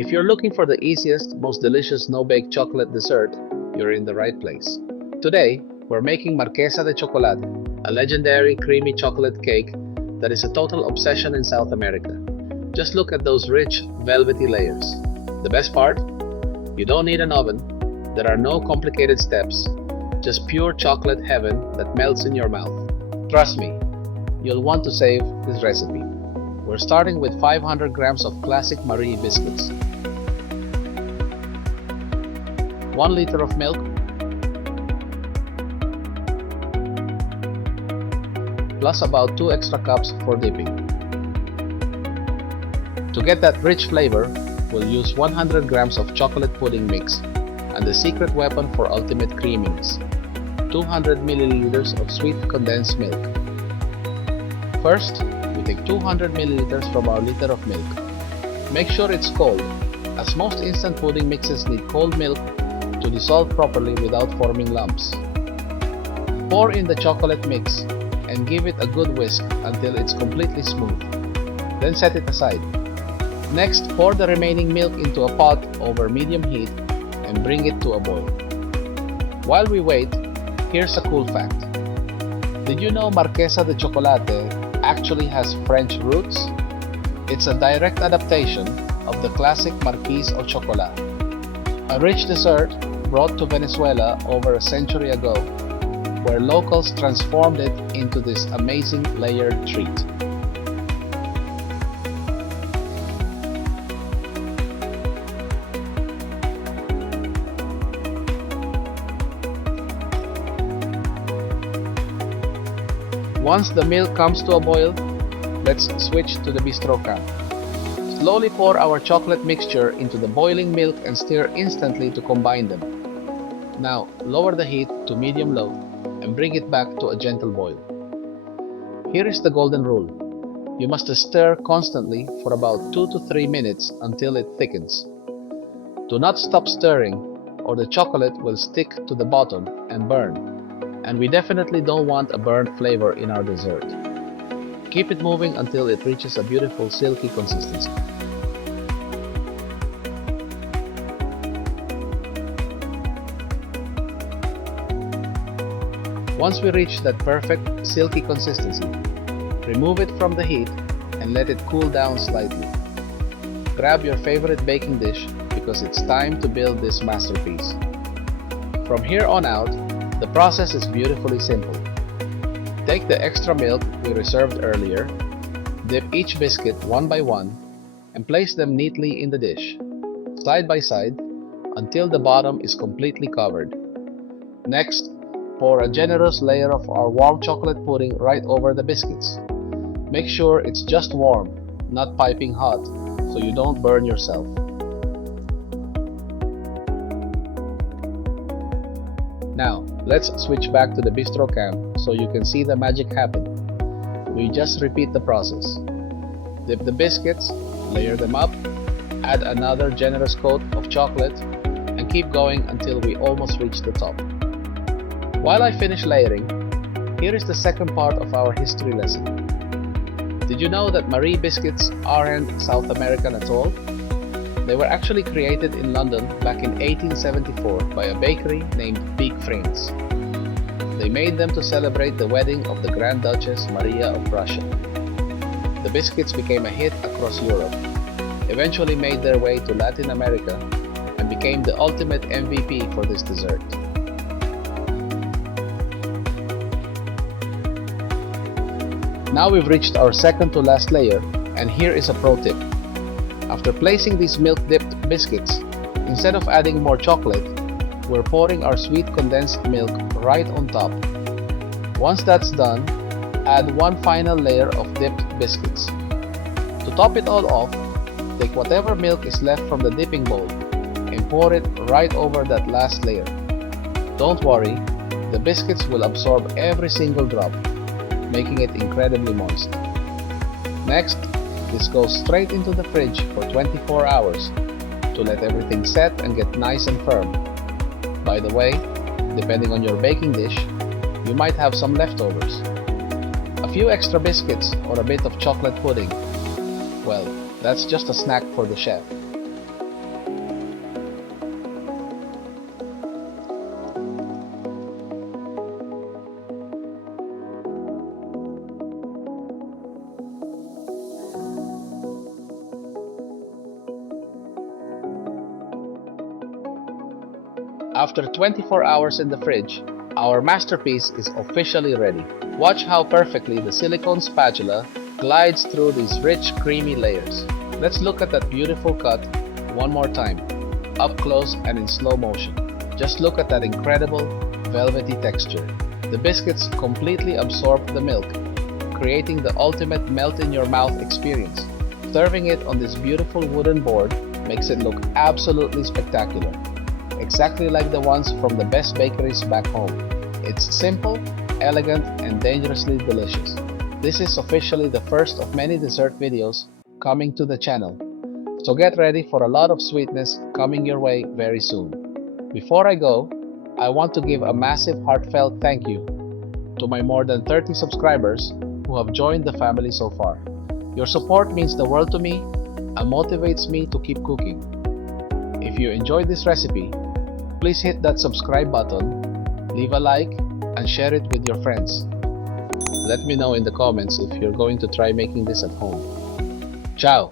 If you're looking for the easiest, most delicious no-bake chocolate dessert, you're in the right place. Today, we're making Marquesa de Chocolate, a legendary creamy chocolate cake that is a total obsession in South America. Just look at those rich, velvety layers. The best part? You don't need an oven. There are no complicated steps, just pure chocolate heaven that melts in your mouth. Trust me, you'll want to save this recipe. We're starting with 500 grams of classic Marie biscuits, 1 liter of milk, plus about 2 extra cups for dipping. To get that rich flavor, we'll use 100 grams of chocolate pudding mix and the secret weapon for ultimate creaminess, 200 milliliters of sweet condensed milk. First, we take 200 milliliters from our liter of milk. Make sure it's cold, as most instant pudding mixes need cold milk to dissolve properly without forming lumps. Pour in the chocolate mix and give it a good whisk until it's completely smooth. Then set it aside. Next, pour the remaining milk into a pot over medium heat and bring it to a boil. While we wait, here's a cool fact. Did you know Marquesa de Chocolate actually has French roots? It's a direct adaptation of the classic Marquise or Chocolat, a rich dessert brought to Venezuela over a century ago, where locals transformed it into this amazing layered treat. Once the milk comes to a boil, let's switch to the Bistro can. Slowly pour our chocolate mixture into the boiling milk and stir instantly to combine them. Now, lower the heat to medium-low and bring it back to a gentle boil. Here is the golden rule. You must stir constantly for about 2 to 3 minutes until it thickens. Do not stop stirring or the chocolate will stick to the bottom and burn. And we definitely don't want a burnt flavor in our dessert. Keep it moving until it reaches a beautiful silky consistency. Once we reach that perfect silky consistency, remove it from the heat and let it cool down slightly. Grab your favorite baking dish because it's time to build this masterpiece. From here on out, the process is beautifully simple. Take the extra milk we reserved earlier, dip each biscuit one by one, and place them neatly in the dish, side by side, until the bottom is completely covered. Next, pour a generous layer of our warm chocolate pudding right over the biscuits. Make sure it's just warm, not piping hot, so you don't burn yourself. Now, let's switch back to the Bistro can so you can see the magic happen. We just repeat the process. Dip the biscuits, layer them up, add another generous coat of chocolate, and keep going until we almost reach the top. While I finish layering, here is the second part of our history lesson. Did you know that Marie biscuits aren't South American at all? They were actually created in London back in 1874 by a bakery named Biscuits. They made them to celebrate the wedding of the Grand Duchess Maria of Russia. The biscuits became a hit across Europe, eventually made their way to Latin America, and became the ultimate MVP for this dessert. Now we've reached our second to last layer, and here is a pro tip. After placing these milk-dipped biscuits, instead of adding more chocolate, we're pouring our sweet condensed milk right on top. Once that's done, add one final layer of dipped biscuits. To top it all off, take whatever milk is left from the dipping bowl and pour it right over that last layer. Don't worry, the biscuits will absorb every single drop, making it incredibly moist. Next, this goes straight into the fridge for 24 hours to let everything set and get nice and firm. By the way, depending on your baking dish, you might have some leftovers. A few extra biscuits or a bit of chocolate pudding. Well, that's just a snack for the chef. After 24 hours in the fridge, our masterpiece is officially ready. Watch how perfectly the silicone spatula glides through these rich, creamy layers. Let's look at that beautiful cut one more time, up close and in slow motion. Just look at that incredible, velvety texture. The biscuits completely absorb the milk, creating the ultimate melt-in-your-mouth experience. Serving it on this beautiful wooden board makes it look absolutely spectacular, exactly like the ones from the best bakeries back home. It's simple, elegant, and dangerously delicious. This is officially the first of many dessert videos coming to the channel, so get ready for a lot of sweetness coming your way very soon. Before I go, I want to give a massive heartfelt thank you to my more than 30 subscribers who have joined the family so far. Your support means the world to me and motivates me to keep cooking. If you enjoyed this recipe, please hit that subscribe button, leave a like, and share it with your friends. Let me know in the comments if you're going to try making this at home. Ciao!